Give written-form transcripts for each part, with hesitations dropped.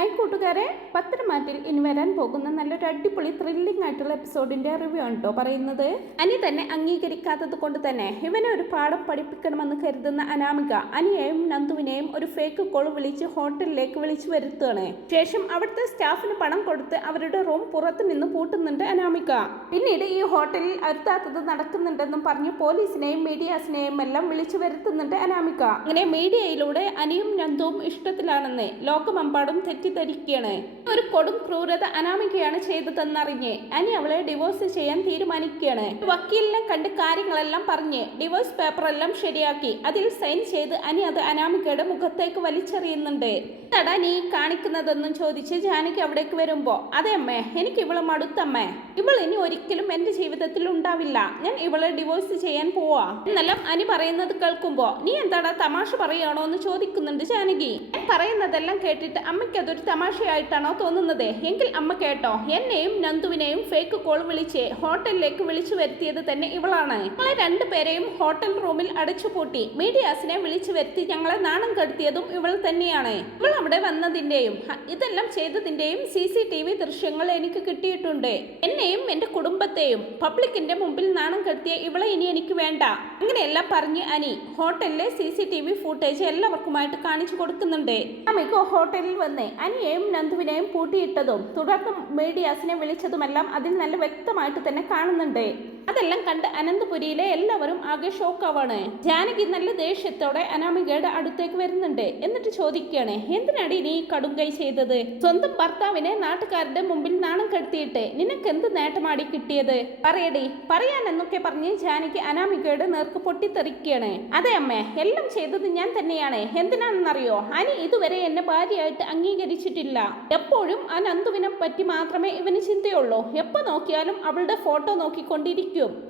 Hi കൂട്ടുകാരെ, പത്തരമാറ്റിൽ ഇനി വരാൻ പോകുന്ന നല്ലൊരു അടിപൊളി ത്രില്ലിംഗ് ആയിട്ടുള്ള എപ്പിസോഡിന്റെ റിവ്യൂ ആണ് കേട്ടോ പറയുന്നത്. അനി തന്നെ അംഗീകരിക്കാത്തത് കൊണ്ട് തന്നെ ഇവനെ ഒരു പാഠം പഠിപ്പിക്കണമെന്ന് കരുതുന്ന അനാമിക അനിയെയും നന്ദുവിനെയും ഒരു ഫേക്ക് കോൾ വിളിച്ച് ഹോട്ടലിലേക്ക് വിളിച്ചു വരുത്തുകയാണ്. ശേഷം അവിടുത്തെ സ്റ്റാഫിന് പണം കൊടുത്ത് അവരുടെ റൂം പുറത്തു നിന്ന് പൂട്ടുന്നുണ്ട് അനാമിക. പിന്നീട് ഈ ഹോട്ടലിൽ അരുത്താത്തത് നടക്കുന്നുണ്ടെന്നും പറഞ്ഞ് പോലീസിനെയും മീഡിയാസിനെയും എല്ലാം വിളിച്ചു വരുത്തുന്നുണ്ട് അനാമിക. അങ്ങനെ മീഡിയയിലൂടെ അനിയും നന്ദുവും ഇഷ്ടത്തിലാണെന്ന് ലോകമെമ്പാടും തെറ്റിദ്ധരിക്കുകയാണ്. ഒരു കൊടും ക്രൂരത അനാമികയാണ് ചെയ്തതെന്നറിഞ്ഞ് അനി അവളെ ഡിവോഴ്സ് ചെയ്യാൻ തീരുമാനിക്കുകയാണ്. വക്കീലിനെ കണ്ട് കാര്യങ്ങളെല്ലാം പറഞ്ഞ് ഡിവോഴ്സ് പേപ്പറെല്ലാം ശരിയാക്കി അതിൽ സൈൻ ചെയ്ത് അനി അത് അനാമികയുടെ മുഖത്തേക്ക് വലിച്ചെറിയുന്നുണ്ട്. എന്താടാ നീ കാണിക്കുന്നതെന്നും ചോദിച്ച് ജാനകി അവിടേക്ക് വരുമ്പോ, അതെ അമ്മേ, എനിക്ക് ഇവളെ മടുത്തമ്മേ, ഇവൾ ഇനി ഒരിക്കലും എന്റെ ജീവിതത്തിൽ ഉണ്ടാവില്ല, ഞാൻ ഇവളെ ഡിവോഴ്സ് ചെയ്യാൻ പോവാ എന്നെല്ലാം അനി പറയുന്നത് കേൾക്കുമ്പോ, നീ എന്താടാ തമാശ പറയാണോ എന്ന് ചോദിക്കുന്നുണ്ട് ജാനകി. ഞാൻ പറയുന്നതെല്ലാം കേട്ടിട്ട് അമ്മയ്ക്ക് അതൊരു തമാശയായിട്ടാണോ തോന്നുന്നത്? എങ്കിൽ അമ്മ കേട്ടോ, എന്നെയും നന്ദുവിനെയും ഫേക്ക് കോൾ വിളിച്ച് ഹോട്ടലിലേക്ക് വിളിച്ചു വരുത്തിയത് തന്നെ ഇവളാണ്. ഞങ്ങളെ രണ്ടുപേരെയും ഹോട്ടൽ റൂമിൽ അടച്ചുപൂട്ടി മീഡിയാസിനെ വിളിച്ചു വരുത്തി ഞങ്ങളെ നാണം കെടുത്തിയതും ഇവൾ തന്നെയാണ്. ഇവൾ അവിടെ വന്നതിന്റെയും ഇതെല്ലാം ചെയ്തതിന്റെയും CCTV ദൃശ്യങ്ങൾ എനിക്ക് കിട്ടിയിട്ടുണ്ട്. എന്നെയും എന്റെ കുടുംബത്തെയും പബ്ലിക്കിന്റെ മുമ്പിൽ നാണം കെടുത്തിയ ഇവളെ ഇനി എനിക്ക് വേണ്ട. അങ്ങനെയെല്ലാം പറഞ്ഞ് അനി ഹോട്ടലിലെ CCTV ഫുട്ടേജ് എല്ലാവർക്കുമായിട്ട് കാണിച്ചു കൊടുക്കുന്നുണ്ട്. അമ്മയ്ക്ക് ഹോട്ടലിൽ വന്ന് അനിയെയും നന്ദുവിനെയും പൂട്ടിയിട്ടതും തുടർന്ന് മീഡിയാസിനെ വിളിച്ചതുമെല്ലാം അതിൽ നല്ല വ്യക്തമായിട്ട് തന്നെ കാണുന്നുണ്ട്. അതെല്ലാം കണ്ട് അനന്തപുരിയിലെ എല്ലാവരും ആകെ ഷോക്കാവാണ്. ജാനകി നല്ല ദേഷ്യത്തോടെ അനാമികയുടെ അടുത്തേക്ക് വരുന്നുണ്ട്. എന്നിട്ട് ചോദിക്കുകയാണ്, എന്തിനാടി നീ കടുംകൈ ചെയ്തത്? സ്വന്തം ഭർത്താവിനെ നാട്ടുകാരുടെ മുമ്പിൽ നാണം കെടുത്തിയിട്ട് നിനക്ക് എന്ത് നേട്ടമാടി കിട്ടിയത്? പറയടി, പറയാൻ എന്നൊക്കെ പറഞ്ഞ് ജാനകി അനാമികയുടെ നേർക്ക് പൊട്ടിത്തെറിക്കുകയാണ്. അതെ അമ്മേ, എല്ലാം ചെയ്തത് ഞാൻ തന്നെയാണ്. എന്തിനാണെന്നറിയോ, അനി ഇതുവരെ എന്നെ ഭാര്യയായിട്ട് അംഗീകരിച്ചിട്ടില്ല. എപ്പോഴും ആ നന്ദുവിനെ പറ്റി മാത്രമേ ഇവന് ചിന്തയുള്ളൂ. എപ്പോ നോക്കിയാലും അവളുടെ ഫോട്ടോ നോക്കിക്കൊണ്ടിരിക്കും.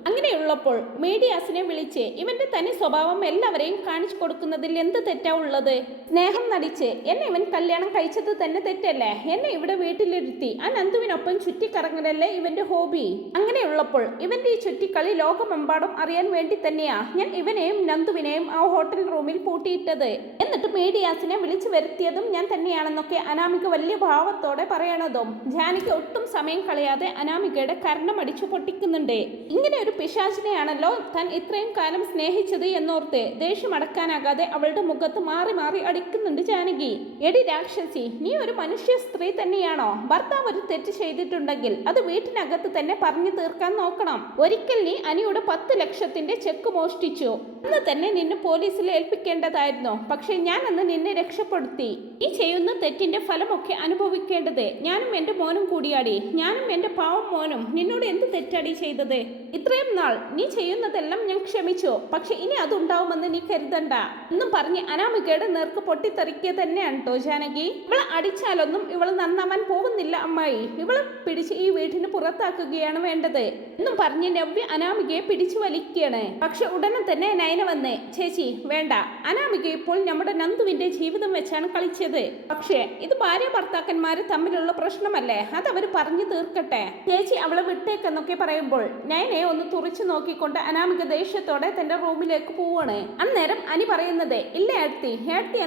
അങ്ങനെയുള്ളപ്പോൾ മീഡിയാസിനെ വിളിച്ച് ഇവന്റെ തനി സ്വഭാവം എല്ലാവരെയും കാണിച്ചു കൊടുക്കുന്നതിൽ എന്ത് തെറ്റാ ഉള്ളത്? സ്നേഹം നടിച്ച് എന്നെ ഇവൻ കല്യാണം കഴിച്ചത് തന്നെ തെറ്റല്ലേ? എന്നെ ഇവിടെ വീട്ടിലിരുത്തി ആ നന്ദുവിനൊപ്പം ചുറ്റിക്കറങ്ങലല്ലേ ഇവന്റെ ഹോബി? അങ്ങനെയുള്ളപ്പോൾ ഇവന്റെ ഈ ചുറ്റിക്കളി ലോകമെമ്പാടും അറിയാൻ വേണ്ടി തന്നെയാ ഞാൻ ഇവനെയും നന്ദുവിനെയും ആ ഹോട്ടൽ റൂമിൽ പൂട്ടിയിട്ടത്. എന്നിട്ട് മീഡിയാസിനെ വിളിച്ചു വരുത്തിയതും ഞാൻ തന്നെയാണെന്നൊക്കെ അനാമിക വലിയ ഭാവത്തോടെ പറയണതും ജാനകി ഒട്ടും സമയം കളയാതെ അനാമികയുടെ കർണം അടിച്ചു പൊട്ടിക്കുന്നുണ്ട്. ഇങ്ങനെ ഒരു പിശാചിനെയാണല്ലോ താൻ ഇത്രയും കാലം സ്നേഹിച്ചത് എന്നോർത്ത് ദേഷ്യം അടക്കാനാകാതെ അവളുടെ മുഖത്ത് മാറി മാറി അടിക്കുന്നുണ്ട് ജാനകി. എടി രാക്ഷസി, നീ ഒരു മനുഷ്യ സ്ത്രീ തന്നെയാണോ? ഭർത്താവ് ഒരു തെറ്റ് ചെയ്തിട്ടുണ്ടെങ്കിൽ അത് വീട്ടിനകത്ത് തന്നെ പറഞ്ഞു തീർക്കാൻ നോക്കണം. ഒരിക്കൽ നീ അനിയുടെ 10 ലക്ഷത്തിന്റെ ചെക്ക് മോഷ്ടിച്ചു. അന്ന് തന്നെ നിന്നെ പോലീസിൽ ഏൽപ്പിക്കേണ്ടതായിരുന്നു. പക്ഷെ ഞാൻ അന്ന് നിന്നെ രക്ഷപ്പെടുത്തി. നീ ചെയ്യുന്ന തെറ്റിന്റെ ഫലമൊക്കെ അനുഭവിക്കേണ്ടത് ഞാനും എന്റെ മോനും കൂടിയാടി. ഞാനും എന്റെ പാവം മോനും നിന്നോട് എന്ത് തെറ്റാടി ചെയ്തത്? ഇത്രയും നാൾ നീ ചെയ്യുന്നതെല്ലാം ഞാൻ ക്ഷമിച്ചു. പക്ഷെ ഇനി അതുണ്ടാവുമെന്ന് നീ കരുതണ്ട എന്നും പറഞ്ഞ് അനാമികയുടെ നേർക്ക് പൊട്ടിത്തെറിക്കുക തന്നെയാണ് കേട്ടോ ജാനകി. ഇവളെ അടിച്ചാലൊന്നും ഇവള് നന്നാവാൻ പോകുന്നില്ല അമ്മായി. ഇവളെ പിടിച്ച് ഈ വീട്ടിന് പുറത്താക്കുകയാണ് വേണ്ടത് എന്നും പറഞ്ഞ് നവ്യ അനാമികയെ പിടിച്ചു വലിക്കുകയാണ്. പക്ഷെ ഉടനെ തന്നെ നയന വന്ന്, ചേച്ചി വേണ്ട, അനാമിക ഇപ്പോൾ നമ്മുടെ നന്ദുവിന്റെ ജീവിതം വെച്ചാണ് കളിച്ചത്. പക്ഷേ ഇത് ഭാര്യ ഭർത്താക്കന്മാര് തമ്മിലുള്ള പ്രശ്നമല്ലേ, അതവര് പറഞ്ഞു തീർക്കട്ടെ. ചേച്ചി അവളെ വിട്ടേക്കെന്നൊക്കെ പറയുമ്പോൾ നയനെ ഒന്ന് തുറിച്ചു നോക്കിക്കൊണ്ട് അനാമിക ദേഷ്യത്തോടെ തന്റെ റൂമിലേക്ക് പോവാണ്. അന്നേരം അനി പറയുന്നത്, ഇല്ല ഏട്ടത്തി,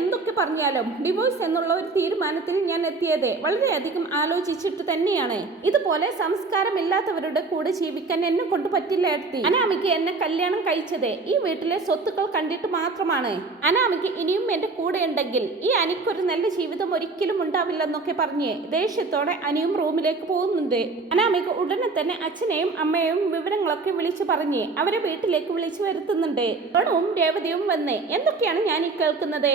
എന്തൊക്കെ പറഞ്ഞാലും ഡിവോഴ്സ് എന്നുള്ള ഒരു തീരുമാനത്തിൽ ഞാൻ എത്തിയത് വളരെയധികം ആലോചിച്ചിട്ട് തന്നെയാണ്. ഇതുപോലെ സംസ്കാരമില്ലാത്തവരുടെ കൂടെ ജീവിക്കാൻ എന്നെ കൊണ്ട് പറ്റില്ല ഏട്ടത്തി. അനാമിക എന്നെ കല്യാണം കഴിച്ചത് ഈ വീട്ടിലെ സ്വത്തുക്കൾ കണ്ടിട്ട് മാത്രമാണ്. അനാമിക ഇനിയും എന്റെ കൂടെ ഉണ്ടെങ്കിൽ ഈ അനിക്കൊരു നല്ല ജീവിതം ഒരിക്കലും ഉണ്ടാവില്ലെന്നൊക്കെ പറഞ്ഞ് ദേഷ്യത്തോടെ അനിയും റൂമിലേക്ക് പോകുന്നുണ്ട്. അനാമിക ഉടനെ തന്നെ അച്ഛനെയും അമ്മയെയും വിവരങ്ങളൊക്കെ വിളിച്ചു പറഞ്ഞ് അവരെ വീട്ടിലേക്ക് വിളിച്ചു വരുത്തുന്നുണ്ട്. ഗണവും രേവതിയും വന്ന്, എന്തൊക്കെയാണ് ഞാൻ ഈ കേൾക്കുന്നത്?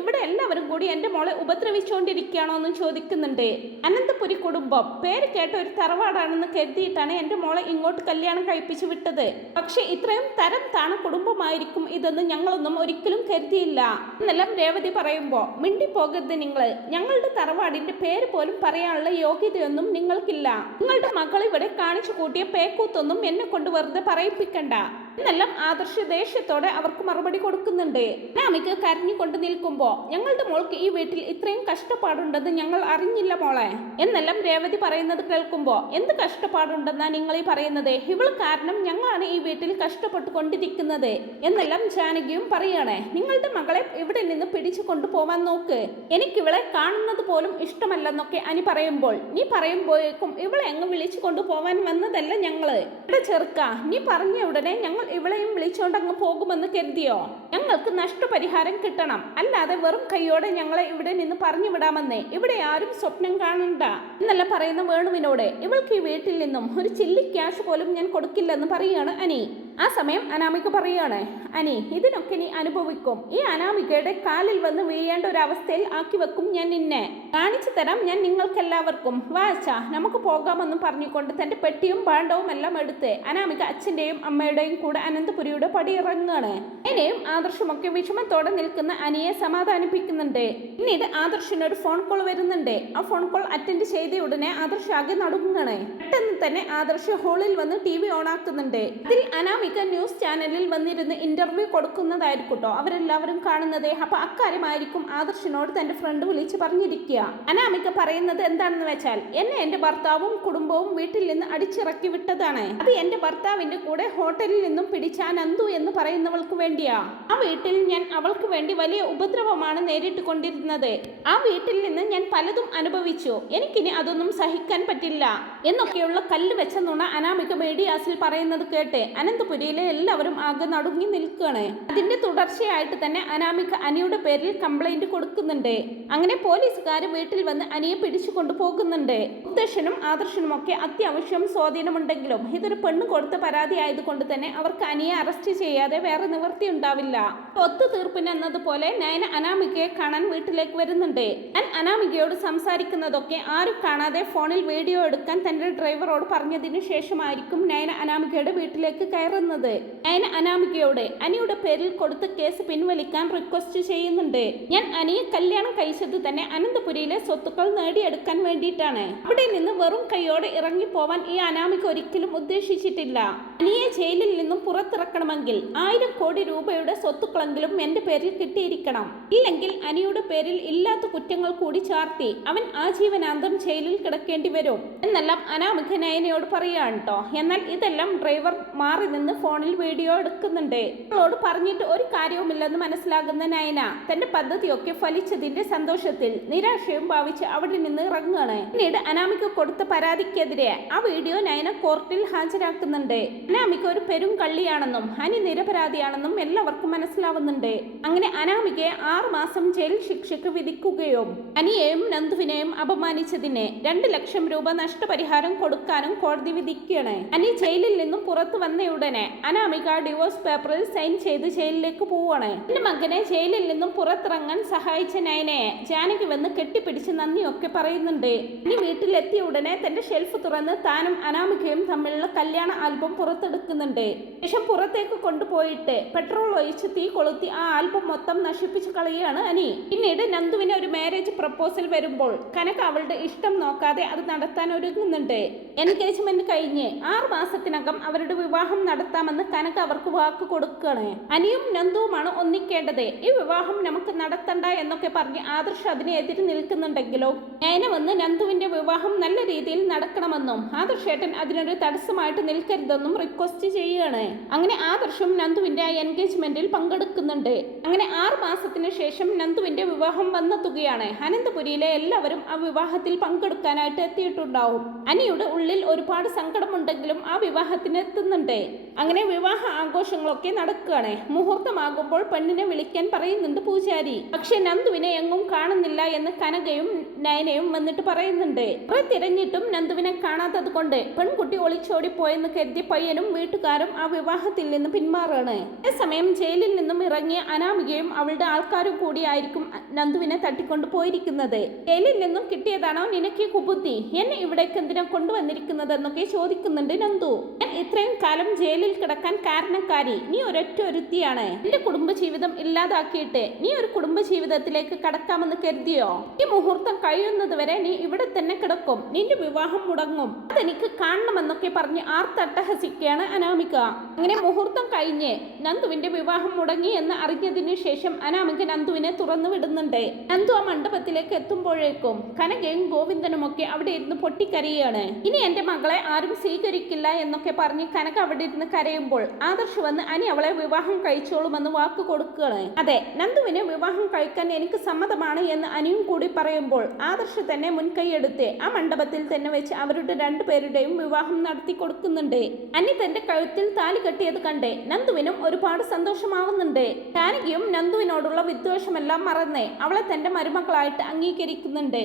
ഇവിടെ എല്ലാവരും കൂടി എന്റെ മോളെ ഉപദ്രവിച്ചുകൊണ്ടിരിക്കുകയാണോ എന്ന് ചോദിക്കുന്നുണ്ട്. അനന്തപുരി കുടുംബം പേര് കേട്ട ഒരു തറവാടാണെന്ന് കരുതിയിട്ടാണ് എന്റെ മോളെ ഇങ്ങോട്ട് കല്യാണം കഴിപ്പിച്ചു വിട്ടത്. പക്ഷെ ഇത്രയും തരം താണ കുടുംബമായിരിക്കും ഇതെന്ന് ഞങ്ങളൊന്നും ഒരിക്കലും കരുതിയില്ല എന്നെല്ലാം രേവതി പറയുമ്പോ, മിണ്ടിപ്പോകരുത് നിങ്ങൾ. ഞങ്ങളുടെ തറവാടിന്റെ പേര് പോലും പറയാനുള്ള യോഗ്യതയൊന്നും നിങ്ങൾക്കില്ല. നിങ്ങളുടെ മകൾ ഇവിടെ കാണിച്ചു കൂട്ടിയ പേക്കൂത്തൊന്നും എന്നെ കൊണ്ട് വെറുതെ പറയിപ്പിക്കണ്ട. എന്നെല്ലാം ആദർശ് ദേഷ്യത്തോടെ അവർക്ക് മറുപടി കൊടുക്കുന്നുണ്ട്. അനാമിക കരഞ്ഞുകൊണ്ട് നിൽക്കുമ്പോ ഞങ്ങളുടെ മോൾക്ക് ഈ വീട്ടിൽ ഇത്രയും കഷ്ടപ്പാടുണ്ടെന്ന് ഞങ്ങൾ അറിഞ്ഞില്ല മോളെ എന്നെല്ലാം രേവതി പറയുന്നത് കേൾക്കുമ്പോ എന്ത് കഷ്ടപ്പാടുണ്ടെന്നാ നിങ്ങൾ ഈ പറയുന്നത്? ഇവൾ കാരണം ഞങ്ങളാണ് ഈ വീട്ടിൽ കഷ്ടപ്പെട്ടുകൊണ്ടിരിക്കുന്നത് എന്നെല്ലാം ജാനകിയും പറയണേ. നിങ്ങളുടെ മകളെ ഇവിടെ നിന്ന് പിടിച്ചു കൊണ്ടുപോവാൻ നോക്ക്, എനിക്കിവളെ കാണുന്നത് പോലും ഇഷ്ടമല്ലെന്നൊക്കെ അനി പറയുമ്പോൾ നീ പറയുമ്പോഴേക്കും ഇവളെ അങ്ങ് വിളിച്ചു കൊണ്ടുപോവാൻ വന്നതല്ല ഞങ്ങള്. ഇവിടെ ചെറുക്ക, നീ പറഞ്ഞ ഉടനെ ഞങ്ങൾ ഇവളെയും വിളിച്ചോണ്ട് അങ്ങ് പോകുമെന്ന് കരുതിയോ? ഞങ്ങൾക്ക് നഷ്ടപരിഹാരം കിട്ടണം, അല്ലാതെ വെറും കൈയോടെ ഞങ്ങളെ ഇവിടെ നിന്ന് പറഞ്ഞു വിടാമെന്നേ ഇവിടെ ആരും സ്വപ്നം കാണണ്ട എന്നല്ല പറയുന്ന വേണുവിനോട്. ഇവൾക്ക് ഈ വീട്ടിൽ നിന്നും ഒരു ചില്ലി ക്യാഷ് പോലും ഞാൻ കൊടുക്കില്ലെന്ന് പറയാണ് അനി. ആ സമയം അനാമിക പറയാണ്, അനി ഇതിനൊക്കെ നീ അനുഭവിക്കും. ഈ അനാമികയുടെ കാലിൽ വന്ന് വീഴേണ്ട ഒരു അവസ്ഥയിൽ ആക്കി വെക്കും ഞാൻ നിന്നെ. കാണിച്ചു തരാം ഞാൻ നിങ്ങൾക്കെല്ലാവർക്കും. വാച്ച നമുക്ക് പോകാമെന്നും പറഞ്ഞുകൊണ്ട് തന്റെ പെട്ടിയും പാണ്ഡവും എല്ലാം എടുത്ത് അനാമിക അച്ഛന്റെയും അമ്മയുടെയും കൂടെ അനന്തപുരിയുടെ പടിയിറങ്ങാണ്. അതിനെയും ആദർശമൊക്കെ വിഷമത്തോടെ നിൽക്കുന്ന അനിയെ സമാധാനിപ്പിക്കുന്നുണ്ട്. പിന്നീട് ആദർശിനൊരു ഫോൺ കോൾ വരുന്നുണ്ട്. ആ ഫോൺ കോൾ അറ്റൻഡ് ചെയ്ത ഉടനെ ആദർശ് ആകെ നടുങ്ങാണ്. പെട്ടെന്ന് തന്നെ ആദർശ് ഹോളിൽ വന്ന് TV ഓൺ ആക്കുന്നുണ്ട്. ഇതിൽ അനാമിക ന്യൂസ് ചാനലിൽ വന്നിരുന്ന് ഇന്റർവ്യൂ കൊടുക്കുന്നതായിരിക്കട്ടോ അവരെല്ലാവരും കാണുന്നത്. അപ്പൊ അക്കാര്യമായിരിക്കും ആദർശിനോട് തന്റെ ഫ്രണ്ട് വിളിച്ച് പറഞ്ഞിരിക്കുക. അനാമിക പറയുന്നത് എന്താണെന്ന് വെച്ചാൽ എന്നെ എന്റെ ഭർത്താവും കുടുംബവും വീട്ടിൽ നിന്ന് അടിച്ചിറക്കി വിട്ടതാണ്. അത് എന്റെ ഭർത്താവിന്റെ കൂടെ ഹോട്ടലിൽ നിന്നും പിടിച്ച നന്ദു എന്ന് പറയുന്നവൾക്ക് വേണ്ടിയാ. ആ വീട്ടിൽ ഞാൻ അവൾക്ക് വേണ്ടി വലിയ ഉപദ്രവമാണ് നേരിട്ട് കൊണ്ടിരുന്നത്. ആ വീട്ടിൽ നിന്ന് ഞാൻ പലതും അനുഭവിച്ചു. എനിക്കിനി അതൊന്നും സഹിക്കാൻ പറ്റില്ല എന്നൊക്കെയുള്ള കല്ല് വെച്ച നുണ അനാമിക മീഡിയാസിൽ പറയുന്നത് കേട്ട് അനന്തപുരിയിലെ എല്ലാവരും ആകെ നടുങ്ങി നിൽക്കുകയാണ്. അതിന്റെ തുടർച്ചയായിട്ട് തന്നെ അനാമിക അനിയുടെ പേരിൽ കംപ്ലൈന്റ് കൊടുക്കുന്നുണ്ട്. അങ്ങനെ പോലീസുകാർ വീട്ടിൽ വന്ന് അനിയെ പിടിച്ചു കൊണ്ടുപോകുന്നുണ്ട്. മുത്തശ്ശനും ആദർശനും ഒക്കെ അത്യാവശ്യം സ്വാധീനമുണ്ടെങ്കിലും ഇതൊരു പെണ്ണ് കൊടുത്ത പരാതി ആയതുകൊണ്ട് തന്നെ അവർക്ക് അനിയെ അറസ്റ്റ് ചെയ്യാതെ വേറെ നിവൃത്തി ഉണ്ടാവില്ല. ഒത്തുതീർപ്പിന് എന്നതുപോലെ നയന അനാമികയെ കാണാൻ വീട്ടിലേക്ക് വരുന്നുണ്ട്. ഞാൻ അനാമികയോട് സംസാരിക്കുന്നതൊക്കെ ആരും കാണാതെ ഫോണിൽ വീഡിയോ എടുക്കാൻ തന്റെ ഡ്രൈവറോട് പറഞ്ഞതിനു ശേഷമായിരിക്കും നയന അനാമികയുടെ വീട്ടിലേക്ക് കയറുന്നത്. നയന അനാമികയോട് അനിയുടെ പേരിൽ കൊടുത്ത കേസ് പിൻവലിക്കാൻ റിക്വസ്റ്റ് ചെയ്യുന്നുണ്ട്. ഞാൻ അനിയെ കല്യാണം കഴിച്ചത് തന്നെ അനന്തപുരിയിലെ സ്വത്തുക്കൾ നേടിയെടുക്കാൻ വേണ്ടിയിട്ടാണ്. അവിടെ നിന്ന് വെറും കൈയോടെ ഇറങ്ങിപ്പോവാൻ ഈ അനാമിക ഒരിക്കലും ഉദ്ദേശിച്ചിട്ടില്ല. അനിയെ ജയിലിൽ നിന്നും പുറത്തിറക്കണമെങ്കിൽ 1000 കോടി രൂപയുടെ സ്വത്തുക്കളെങ്കിലും എന്റെ പേരിൽ കിട്ടിയിരിക്കണം. ഇല്ലെങ്കിൽ അനിയുടെ പേരിൽ ഇല്ലാത്ത കുറ്റങ്ങൾ കൂടി ചാർത്തി അവൻ ആജീവനാന്തം ജയിലിൽ കിടക്കേണ്ടി വരും എന്നെല്ലാം അനാമിക നയനയോട് പറയാൻ കേട്ടോ. എന്നാൽ ഇതെല്ലാം ഡ്രൈവർ മാറി നിന്ന് ഫോണിൽ വീഡിയോ എടുക്കുന്നുണ്ട്. അവളോട് പറഞ്ഞിട്ട് ഒരു കാര്യവുമില്ലെന്ന് മനസ്സിലാകുന്ന നയന തന്റെ പദ്ധതിയൊക്കെ ഫലിച്ചതിന്റെ സന്തോഷത്തിൽ നിരാശയും ഭാവിച്ച് അവിടെ നിന്ന് ഇറങ്ങുകയാണ്. പിന്നീട് അനാമിക കൊടുത്ത പരാതിക്കെതിരെ ആ വീഡിയോ നയന കോർട്ടിൽ ഹാജരാക്കുന്നുണ്ട്. അനാമിക ഒരു പെരും കള്ളിയാണെന്നും അനി നിരപരാധിയാണെന്നും എല്ലാവർക്കും മനസ്സിലാവുന്നുണ്ട്. അങ്ങനെ അനാമികയെ 6 മാസം ജയിൽ ശിക്ഷയ്ക്ക് വിധിക്കുകയും അനിയെയും നന്ദുവിനെയും അപമാനിച്ചതിന് 2 ലക്ഷം രൂപ നഷ്ടപരിഹാരം കൊടുക്കാനും കോടതി വിധിക്കുകയാണ്. അനി ജയിലിൽ നിന്നും പുറത്തു വന്നയുടനെ അനാമിക ഡിവോഴ്സ് പേപ്പറിൽ സൈൻ ചെയ്ത് ജയിലിലേക്ക് പോവാണ്. എന്റെ മകനെ ജയിലിൽ നിന്നും പുറത്തിറങ്ങാൻ സഹായിച്ച നയനയെ ജാനകി വന്ന് കെട്ടിപ്പിടിച്ച് നന്ദിയൊക്കെ പറയുന്നുണ്ട്. ഇനി വീട്ടിലെത്തിയ ഉടനെ തന്റെ ഷെൽഫ് തുറന്ന് താനും അനാമികയും തമ്മിലുള്ള കല്യാണ ആൽബം പുറത്തെടുക്കുന്നുണ്ട്. ശേഷം പുറത്തേക്ക് കൊണ്ടുപോയിട്ട് പെട്രോൾ ഒഴിച്ച് തീ കൊളുത്തി ആ ആൽബം മൊത്തം നശിപ്പിച്ചു കളയുകയാണ് അനി. പിന്നീട് നന്ദുവിന് ഒരു മാരേജ് പ്രപ്പോസൽ വരുമ്പോൾ കനക അവളുടെ ഇഷ്ടം നോക്കാതെ അത് നടത്താൻ ഒരുങ്ങുന്നുണ്ട്. എൻഗേജ്മെന്റ് കഴിഞ്ഞ് 6 മാസത്തിനകം അവരുടെ വിവാഹം നടത്താമെന്ന് കനക അവർക്ക് വാക്ക് കൊടുക്കുകയാണ്. അനിയും നന്ദുവുമാണ് ഒന്നിക്കേണ്ടത്, ഈ വിവാഹം നമുക്ക് നടത്തണ്ട എന്നൊക്കെ പറഞ്ഞ് ആദർശ് അതിനെ എതിര് നിൽക്കുന്നുണ്ടെങ്കിലോ നയന വന്ന് നന്ദുവിന്റെ വിവാഹം നല്ല രീതിയിൽ നടക്കണമെന്നും ആദർശേട്ടൻ അതിനൊരു തടസ്സമായിട്ട് നിൽക്കരുതെന്നും റിക്വസ്റ്റ് ചെയ്യുകയാണ്. അങ്ങനെ ആദർശും നന്ദുവിന്റെ എൻഗേജ്മെന്റിൽ പങ്കെടുക്കുന്നുണ്ട്. അങ്ങനെ 6 മാസത്തിന് ശേഷം നന്ദുവിന്റെ വിവാഹം വന്നെത്തുകയാണ്. അനന്തപുരിയിലെ എല്ലാവരും ആ വിവാഹത്തിൽ പങ്കെടുക്കാനായിട്ട് എത്തിയിട്ടുണ്ടാവും. അനിയുടെ ഉള്ളിൽ ഒരുപാട് സങ്കടമുണ്ടെങ്കിലും ആ വിവാഹത്തിന് എത്തുന്നുണ്ട്. അങ്ങനെ വിവാഹ ആഘോഷങ്ങളൊക്കെ നടക്കുകയാണ്. മുഹൂർത്തമാകുമ്പോൾ പെണ്ണിനെ വിളിക്കാൻ പറയുന്നുണ്ട് പൂജാരി. പക്ഷെ നന്ദുവിനെ എങ്ങും കാണുന്നില്ല എന്ന് കനകയും നയനയും വന്നിട്ട് പറയുന്നുണ്ട്. കുറെ തിരഞ്ഞിട്ടും നന്ദുവിനെ കാണാത്തത് കൊണ്ട് പെൺകുട്ടി ഒളിച്ചോടിപ്പോയെന്ന് കരുതി പയ്യനും വീട്ടുകാരും ആ വിവാഹത്തിൽ നിന്ന് പിന്മാറുകയാണ്. അതേസമയം ജയിലിൽ നിന്നും ഇറങ്ങിയ അനാമികയും അവളുടെ ആൾക്കാരും കൂടിയായിരിക്കും നന്ദുവിനെ തട്ടിക്കൊണ്ടു പോയിരിക്കുന്നത്. ജയിലിൽ നിന്നും കിട്ടിയതാണോ നിനക്ക് കുബുദ്ധി, എന്നെ ഇവിടേക്ക് എന്തിനാ കൊണ്ടുവന്നിരിക്കുന്നത് എന്നൊക്കെ ചോദിക്കുന്നുണ്ട് നന്ദു. ഞാൻ ഇത്രയും കാലം ജയിലിൽ ജയിലിൽ കിടക്കാൻ കാരണക്കാരി നീ ഒരൊറ്റ ഒരുത്തിയാണ്. എന്റെ കുടുംബജീവിതം ഇല്ലാതാക്കിയിട്ട് നീ ഒരു കുടുംബജീവിതത്തിലേക്ക് കടക്കാമെന്ന് കരുതിയോ? ഈ മുഹൂർത്തം കഴിയുന്നത് വരെ നീ ഇവിടെ തന്നെ കിടക്കും. നിന്റെ വിവാഹം മുടങ്ങും. അതെനിക്ക് കാണണമെന്നൊക്കെ പറഞ്ഞ് ആർത്തട്ടഹസിക്കുകയാണ് അനാമിക. അങ്ങനെ മുഹൂർത്തം കഴിഞ്ഞ് നന്ദുവിന്റെ വിവാഹം മുടങ്ങി എന്ന് അറിഞ്ഞതിന് ശേഷം അനാമിക നന്ദുവിനെ തുറന്നു വിടുന്നുണ്ട്. നന്ദു ആ മണ്ഡപത്തിലേക്ക് എത്തുമ്പോഴേക്കും കനകയും ഗോവിന്ദനുമൊക്കെ അവിടെ ഇരുന്ന് പൊട്ടിക്കരയാണ്. ഇനി എന്റെ മകളെ ആരും സ്വീകരിക്കില്ല എന്നൊക്കെ പറഞ്ഞ് കനക അവിടെ ഇരുന്ന് കരയുമ്പോൾ ആദർശ് വന്ന് അനി അവളെ വിവാഹം കഴിച്ചോളുമെന്ന് വാക്ക് കൊടുക്കുകയാണ്. അതെ, നന്ദുവിനെ വിവാഹം കഴിക്കാൻ എനിക്ക് സമ്മതമാണ് എന്ന് അനിയും കൂടി പറയുമ്പോൾ ആദർശ് തന്നെ മുൻകൈയെടുത്ത് ആ മണ്ഡപത്തിൽ തന്നെ വെച്ച് അവരുടെ രണ്ടുപേരുടെയും വിവാഹം നടത്തി കൊടുക്കുന്നുണ്ട്. അനി തന്റെ കഴുത്തിൽ താലി കെട്ടിയത് കണ്ട് നന്ദുവിനും ഒരുപാട് സന്തോഷമാവുന്നുണ്ട്. ജാനകിയും നന്ദുവിനോടുള്ള വിദ്വേഷമെല്ലാം മറന്ന് അവളെ തന്റെ മരുമകളായിട്ട് അംഗീകരിക്കുന്നുണ്ട്.